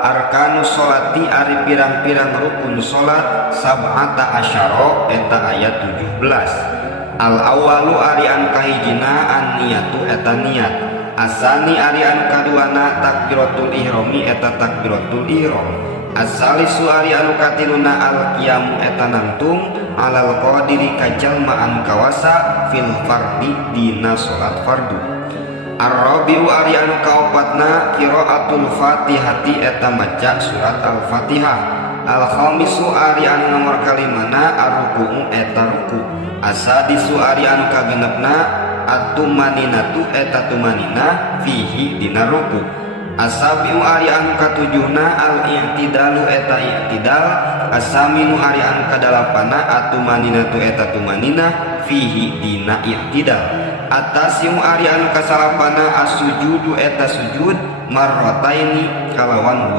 Arkanus sholati ari pirang-pirang rukun salat sab'ata asyara eta ayat 17. Al awalu ari anu kahijina an niyatu eta niat. Asani ari anu kaduana takbiratul ihrami eta takbiratul ihram. Asalisu ari anu katiluna al qiyamu eta nangtung alal qadiri kajalma anu kawasa fil fardi dina salat fardu. Ar-rabi'u ari anu kaopatna qiraatul Fatihati eta maca surat Al-Fatihah. Al-khamisu ari anu nomor kalimana ar-ruku'u eta ruku'. Asadisu ari anu kagenepna at-tumaninatu eta tumanina fihi dina ruku'. Asabi'u ari anu katujuhna al-i'tidalu eta i'tidal. Asaminu ari anu kadalapana at-tumaninatu eta tumanina fihi dina i'tidal. Atasium ari anu kasalapana as-sujudu eta sujud marrataini kalawan